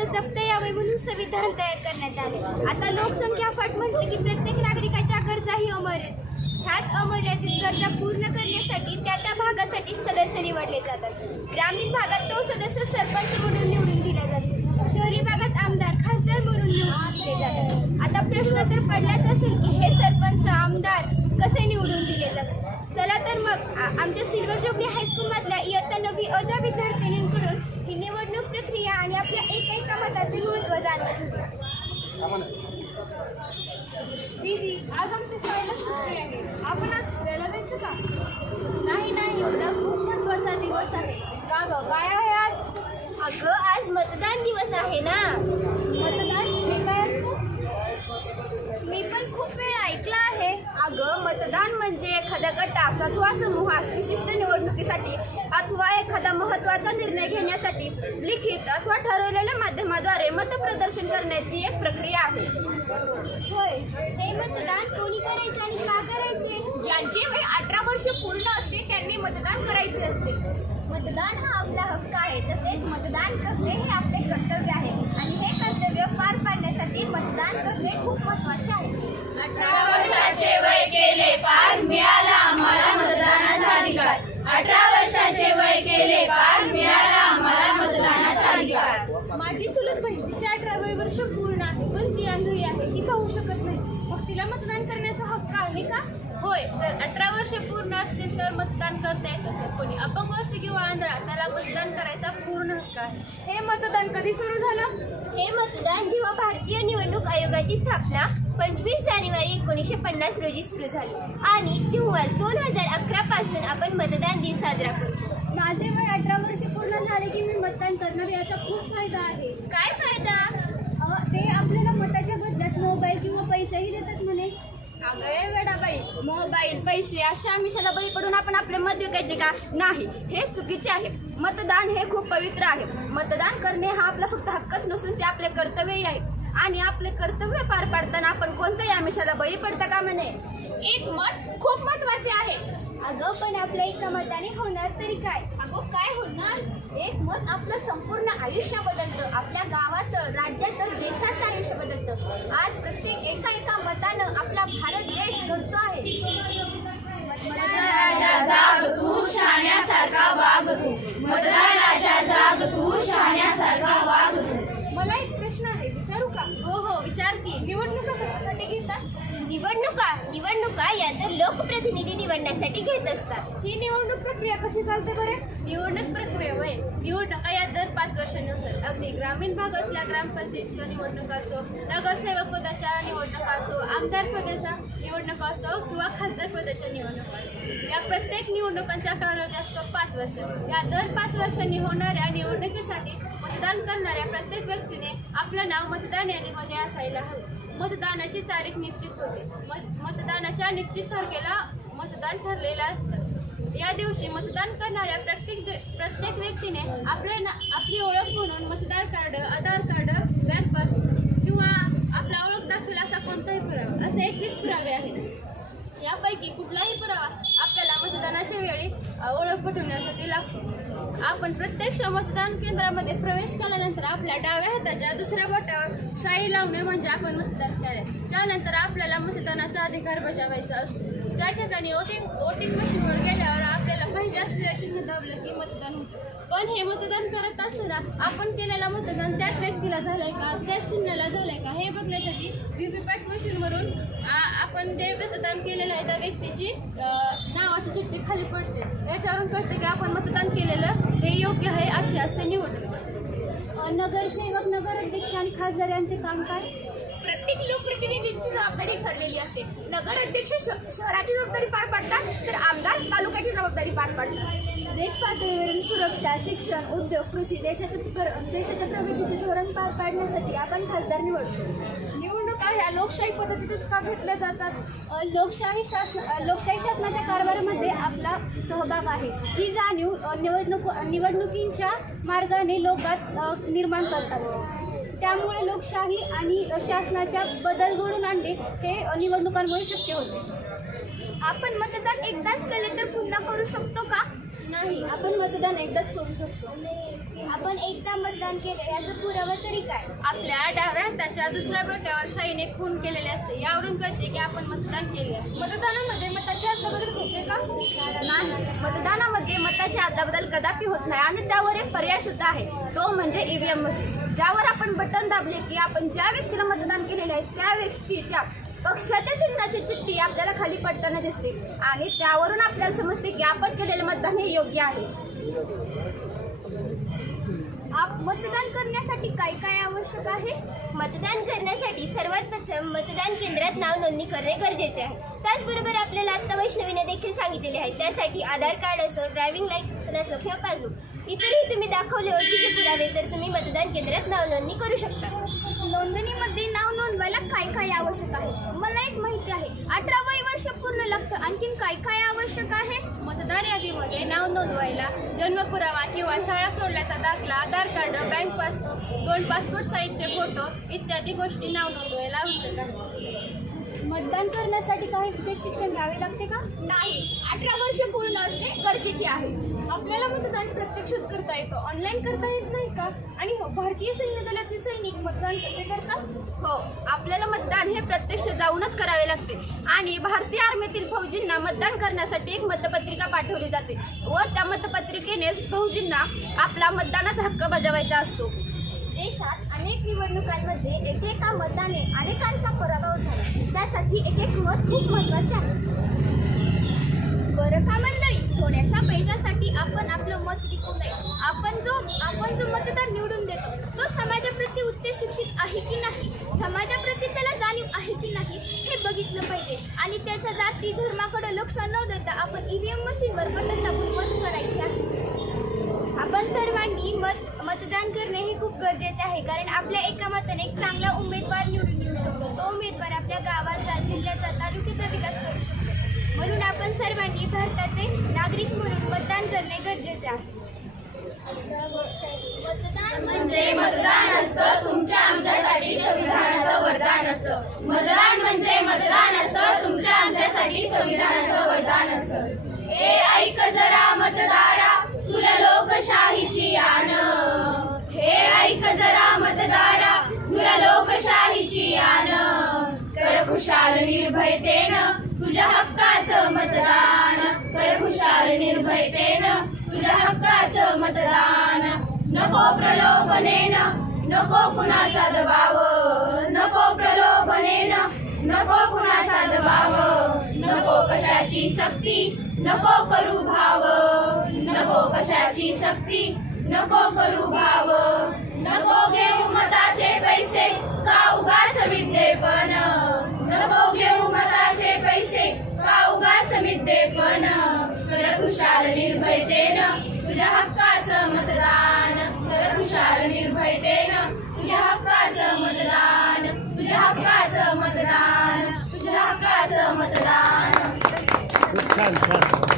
प्रश्न जपता यावे म्हणून संविधान तयार करण्यात आले. आता लोकसंख्या फट म्हटलं की प्रत्येक नागरिकाच्या गरजाही अमर्यादित. ह्याच अमर्यादित गरजा पूर्ण करण्यासाठी त्या भागासाठी सदस्य निवडले जातात. ग्रामीण भागात तो सदस्य सरपंच म्हणून निवडून दिला जातो. शहरी भागात आमदार खासदार म्हणून निवडून दिले जातात. आता प्रश्न तर पडलाच असेल की हे सरपंच आमदार कसे निवडून दिले जातात. चला तर मग आमच्या सिल्वर जुबली हायस्कूलमधल्या इयत्ता 9वी अ विद्यार्थिनींकडून ही निवडणूक प्रक्रिया आणि आपल्या एका मताचे महत्त्व जाणून घेऊया. दीदी, आज आमच्या शाळेला सुट्टी आहे. आपण आज फिरायला जायचं का? नाही, उद्या खूप महत्त्वाचा दिवस आहे. का गं, काय आहे आज? अगं, आज मतदान दिवस आहे ना. मतदान हे काय असतं? मी पण खूप वेळ ऐकलं आहे. अगं, मतदान म्हणजे एखाद्या गटास अथवा समूहास विशिष्ट निवडणुकीसाठी अथवा एखादा महत्त्वाचा निर्णय घेण्यासाठी लिखित अथवा ठरवलेल्या माध्यमाद्वारे मतप्रदर्शन करण्याची एक प्रक्रिया आहे. होय, हे मतदान कोणी करायचे आणि का करायचे? ज्यांचे वय 18 वर्ष पूर्ण असते त्यांनी मतदान करायचे असते. मतदान हा आपला हक्क आहे, तसेच मतदान करणे हे आपले कर्तव्य आहे आणि हे कर्तव्य पार पाडण्यासाठी मतदान करणे खूप महत्त्वाचे आहे. 18 वर्षाचे वय केले पार, मिळाला आम्हाला मतदानाचा अधिकार. 18 वर्षाचे वय केले पार, मिळाला आम्हाला मतदानाचा अधिकार. माझी चुलत बहीण, तिचे 18 वर्ष पूर्ण आहे, पण ती आंधळी आहे, ती पाहू शकत नाही. मग तिला मतदान करण्याचा हक्क आहे का? होय, जर 18 वर्ष पूर्ण असतील तर मतदान करता येतं. कोणी अपंग असते किंवा आंधळा, त्याला मतदान करायचा पूर्ण हक्क आहे. हे मतदान कधी सुरू झालं? हे मतदान जेव्हा भारतीय निवडणूक आयोगाची स्थापना 25 जानेवारी 1950 रोजी सुरू झाली आणि तेव्हा 2011 पासून आपण मतदान दिन साजरा करतो. माझे वय 18 वर्ष पूर्ण झाले की मी मतदान करणार, याचा खूप फायदा आहे. काय फायदा? ते आपल्याला मताच्या बदल्यात मोबाईल किंवा पैसेही देतात म्हणे. अगं वेडाबाई, मोबाईल, पैसे अशा आमिषाला बळी पडून आपण आपले मत विकायचे का? नाही, हे चुकीचे आहे. मतदान हे खूप पवित्र आहे. मतदान करणे हा आपला फक्त हक्कच नसून ते आपले कर्तव्यही आहे आणि आपले कर्तव्य पार पाडताना आपण कोणत्याही आमिषाला बळी पडता का म्हणे. एक मत खूप महत्त्वाचे आहे. अगं, पण आपल्या एका मताने होणार तरी काय? अगं, काय होणार? एक मत आपलं संपूर्ण आयुष्य बदलतं. आपल्या गावाचं, राज्याचं, देशाचं आयुष्य बदलतं. आज प्रत्येक एका मतानं आपला भारत देश घडतो आहे. मतदान राजा जाग तू, शहाण्यासारखा वाग तू. मतदान राजा जाग तू, शहाण्यासारखा वाग तू. मला एक प्रश्न आहे, विचारू का? हो, विचार की. निवडणुका कशासाठी घेतात? निवडणुका या तर लोकप्रतिनिधी निवडण्यासाठी घेत असतात. ही निवडणूक प्रक्रिया कशी चालते बरे? निवडणूक प्रक्रिया निवडणुका या दर 5 वर्षांनी होतात. अगदी ग्रामीण भागातल्या ग्रामपंचायतीच्या निवडणुका असो, नगरसेवक पदाच्या निवडणुका असो, आमदार पदाच्या निवडणुका असो किंवा खासदार पदाच्या निवडणुका असो, या प्रत्येक निवडणुकांचा कालावधी असतो 5 वर्ष. या दर 5 वर्षांनी होणाऱ्या निवडणुकीसाठी मतदान करणाऱ्या प्रत्येक व्यक्तीने आपलं नाव मतदान यादीमध्ये असायला हवे. मतदानाची तारीख निश्चित होते. मतदानाच्या निश्चित तारखेला मतदान ठरलेलं असतं. या दिवशी मतदान करणाऱ्या प्रत्येक व्यक्तीने आपली ओळख म्हणून मतदार कार्ड, आधार कार्ड, बँक पासबुक किंवा आपला ओळख दाखवेल असा कोणताही पुरावा, असे 21 पुरावे आहेत. यापैकी कुठलाही पुरावा आपल्याला मतदानाच्या वेळी ओळख पटवण्यासाठी लागतो. आपण प्रत्यक्ष मतदान केंद्रामध्ये प्रवेश केल्यानंतर आपल्या डाव्या हाताच्या दुसऱ्या बोटावर शाई लावणे म्हणजे आपण मतदान केले. त्यानंतर आपल्याला मतदानाचा अधिकार बजावायचा असतो. त्या ठिकाणी वोटिंग मशीनवर गेल्यावर आपल्याला पाहिजे असलेलं चिन्ह दाबलं की मतदान होतं. पण हे मतदान करत असताना आपण केलेलं मतदान त्याच व्यक्तीला झालंय का, त्याच चिन्हाला झालंय का हे बघण्यासाठी व्हीव्हीपॅट मशीनवरून आपण जे मतदान केलेलं आहे त्या व्यक्तीची नावाची चिठ्ठी खाली पडते. याच्यावरून कळते की आपण मतदान केलेलं हे योग्य आहे अशी असते निवडणूक. नगरसेवक, नगराध्यक्ष आणि खासदार यांचे काम काय? प्रत्येक लोकप्रतिनिधींची जबाबदारी ठरलेली असते. नगराध्यक्ष शहराची जबाबदारी पार पाडतात तर आमदार तालुक्याची जबाबदारी पार पाडतात. देश पातळीवरील सुरक्षा, शिक्षण, उद्योग, कृषी, देशाच्या प्रगतीचे धोरण पार पाडण्यासाठी आपण खासदार निवडतो. निवडणुका ह्या लोकशाही पद्धतीतच का घेतल्या जातात? लोकशाही शासनाच्या कारभारामध्ये आपला सहभाग आहे. ही जाणीव निवडणुकींच्या मार्गाने लोकात निर्माण करतात. त्यामुळे लोकशाही आणि शासनाच्या बदल घडवून आणणे हे निवडणुकांमुळे शक्य होते. आपण मतदान एकदाच केले तर पुन्हा करू शकतो का? नाही, आपण मतदान एकदाच करू शकतो. आपण एकदा मतदान केलं याचा पुरावा तरी काय? आपल्या डाव्या हाताच्या दुसऱ्या बोटावर शाईने खून केलेले असते. यावरून कळते की आपण मतदान केले आहे. मतदानामध्ये मताची अदलाबदल होते का? नाही, मतदानामध्ये मताची अदलाबदल कदापि होत नाही आणि त्यावर एक पर्याय सुद्धा आहे, तो म्हणजे ईव्हीएम मशीन. ज्यावर आपण बटन दाबले की आपण ज्या व्यक्तीला मतदान केलेले आहे त्या व्यक्तीच्या पक्षाच्या चिन्हाची चिठ्ठी आपल्याला खाली पडताना दिसते आणि त्यावरून आपल्याला समजते की आपण केलेले मतदान हे योग्य आहे. मतदान करण्यासाठी काय काय आवश्यक आहे? मतदान करण्यासाठी सर्वात प्रथम मतदान केंद्रात नाव नोंदणी करणे गरजेचे आहे. त्याचबरोबर आपल्याला आत्ता वैष्णवीने देखील सांगितलेले आहे, त्यासाठी आधार कार्ड असो, ड्रायव्हिंग लायसन्स असो किंवा पासबुक, इतरही तुम्ही दाखवले ओळखीचे पुरावे तर तुम्ही मतदान केंद्रात नाव नोंदणी करू शकता. नोंदणीमध्ये नाव नोंदवायला काय काय आवश्यक आहे? मला एक माहिती आहे, 18 वय वर्ष पूर्ण लागतं. आणखीन काय काय आवश्यक आहे? मतदार यादीमध्ये नाव नोंदवायला जन्म पुरावा किंवा शाळा सोडल्याचा दाखला, आधार कार्ड, बँक पासबुक, 2 पासपोर्ट साईजचे फोटो इत्यादी गोष्टी नाव नोंदवायला आवश्यक आहे. मतदान करण्यासाठी काही विशेष शिक्षण घ्यावे लागते का? नाही, 18 वर्ष पूर्ण असणे गरजेचे आहे. आपल्याला मतदान प्रत्यक्षच करता येतं, ऑनलाईन करता येत नाही का? आणि हो, भारतीय सैन्य दलातील सैनिक मतदान कसे करतात? हो, आपल्याला मतदान हे प्रत्यक्ष जाऊनच करावे लागते आणि भारतीय आर्मीतील फौजींना मतदान करण्यासाठी एक मतपत्रिका पाठवली जाते व त्या मतपत्रिकेने फौजींना आपला मतदानाचा हक्क बजावायचा असतो. देशात अनेक निवडणुकांमध्ये एकेका मताने अनेकांचा पराभव झाला, त्यासाठी एक मत खूप महत्त्वाचे आहे. बरं का मंडळी, थोड्याशा पैशासाठी आपण आपलं मत विकू नये. आपण जो मतदार निवडून देतो तो समाजाप्रती उच्च शिक्षित आहे की नाही, समाजाप्रती त्याला जाणीव आहे की नाही हे बघितलं पाहिजे आणि त्याच्या जाती धर्माकडे लक्ष न देता आपण ईव्हीएम मशीनवर बटन दाबून मत करायचे आहे. आपण सर्वांनी मतदान करणे हे खूप गरजेचे आहे, कारण आपल्या एका मताने एक चांगला उमेदवार निवडून येऊ शकतो. तो उमेदवार आपल्या गावाचा, जिल्ह्याचा, तालुक्याचा विकास करू शकतो. म्हणून आपण सर्वांनी भारताचे नागरिक म्हणून मतदान करणे गरजेचे आहे. मतदान म्हणजे मतदान असतं तुमच्या आमच्यासाठी संविधानाचं वरदान असतं. मतदान म्हणजे मतदान असतं तुमच्या आमच्यासाठी संविधानाचं वरदान असतं. ए ऐक जरा मतदारा, तुला लोकशाहीची आण. हे ऐक जरा मतदारा, तुला लोकशाहीची आण. कर खुशाल निर्भयतेनं तुझ्या हक्काचं मतदान. कर खुशाल निर्भयतेनं तुझ्या हक्काचं मतदान. नको प्रलोभनेनं, नको कुणाचा दबाव. नको प्रलोभनेनं, नको कुणाचा दबाव. नको कशाची सक्ती, नको करू भाव. नको कशाची सक्ती, नको करू भाव. नको घेऊ मताचे पैसे का उगाच विद्येपण. नको घेऊ मताचे पैसे का उगाच विद्येपण. कर खुशाल निर्भयतेनं तुझ्या हक्काचं मतदान. कर खुशाल निर्भयतेनं तुझ्या हक्काचं मतदान. तुझ्या हक्काचं मतदान. तुझ्या हक्काचं मतदान. छान छान.